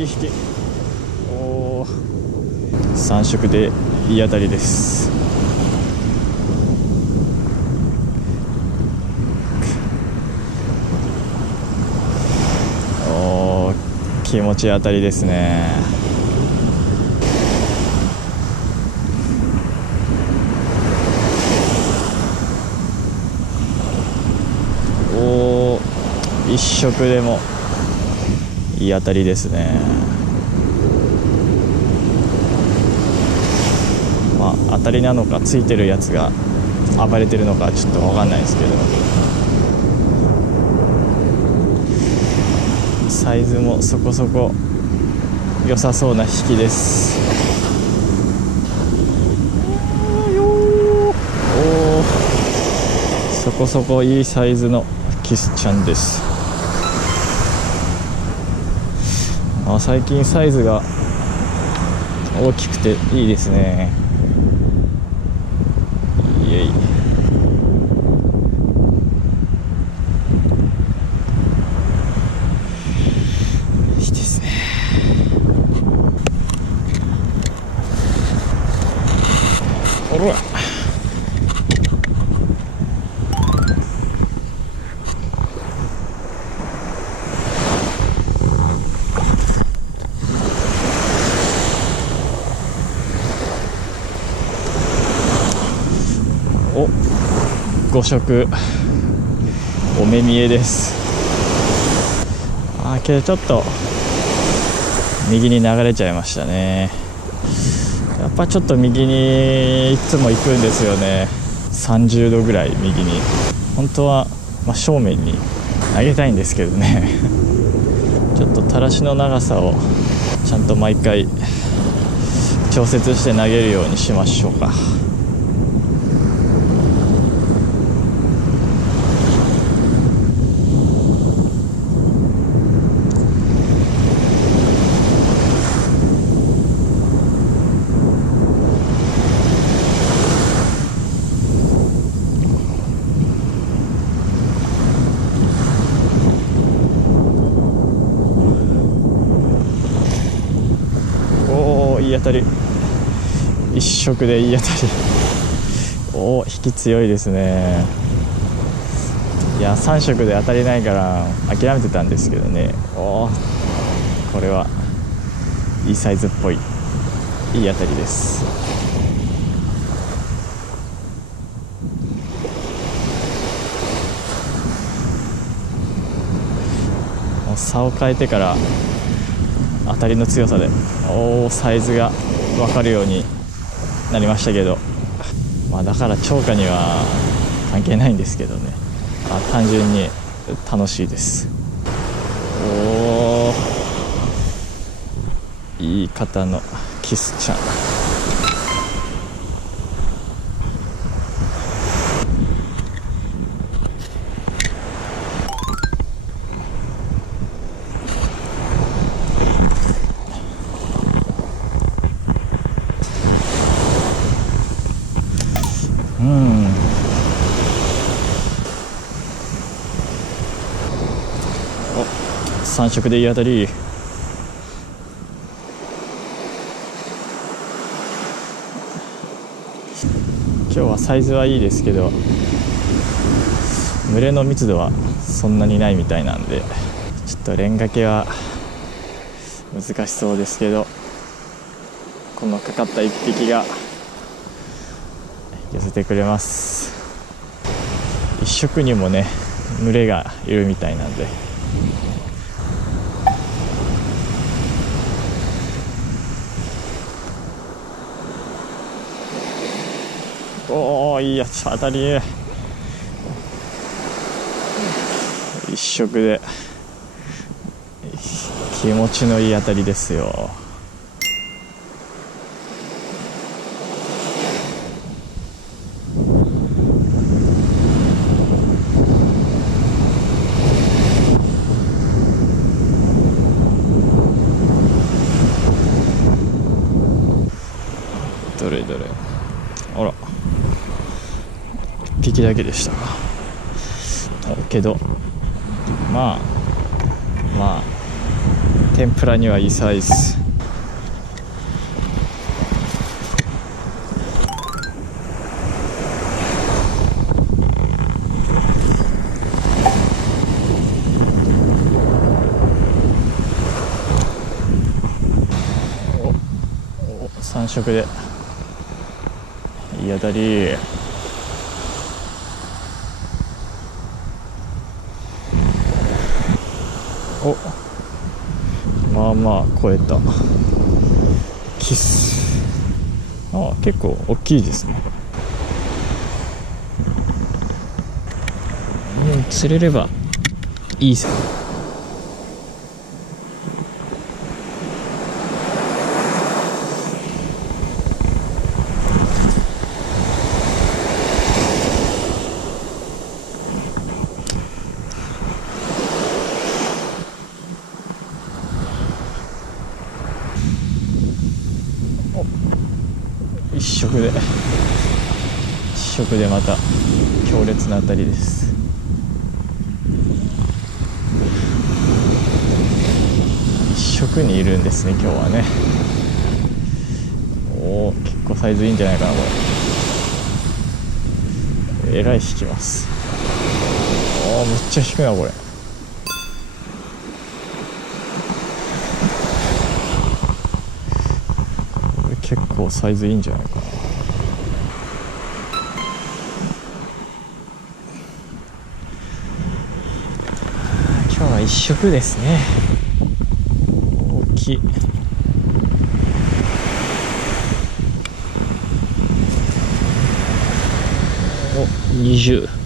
い引き。おお、3色でいい当たりです。おー、気持ちいい当たりですね。おー、一色でもいい当たりですね。まあ当たりなのかついてるやつが暴れてるのかちょっと分かんないですけど、サイズもそこそこ良さそうな引きです。おお、そこそこいいサイズのキスちゃんです。最近サイズが大きくていいですね。イエイ。いいですね。おら、お、5色お目見えです。けどちょっと右に流れちゃいましたね。やっぱちょっと右にいつも行くんですよね。30度ぐらい右に。本当は、正面に投げたいんですけどねちょっと垂らしの長さをちゃんと毎回調節して投げるようにしましょうか。いい当たり、一色でいい当たり。おお、引き強いですね。いや、3色で当たりないから諦めてたんですけどね。おお、これはいいサイズっぽいいい当たりです。差を変えてから当たりの強さでサイズが分かるようになりましたけど、だから超過には関係ないんですけどね。単純に楽しいです。おー、いい方のキスちゃん。3色でいい当たり。今日はサイズはいいですけど群れの密度はそんなにないみたいなんで、ちょっと連掛けは難しそうですけど、このかかった1匹が寄せてくれます。一色にもね群れがいるみたいなんで、おお、いいやつ当たり。一色で気持ちのいい当たりですよ。どれどれ、あら、1匹だけでしたか。けどまあ天ぷらにはいいサイズ。3色でいい当たり。お、まあまあ超えた。キス。ああ、結構大きいですね。釣れればいいさ。一色でまた強烈な当たりです。一色にいるんですね、今日はね。おお、結構サイズいいんじゃないかなこれ。えらい引きます。おお、めっちゃ引くなこれ。結構サイズいいんじゃないかな。今日は一色ですね。大きい。お、20。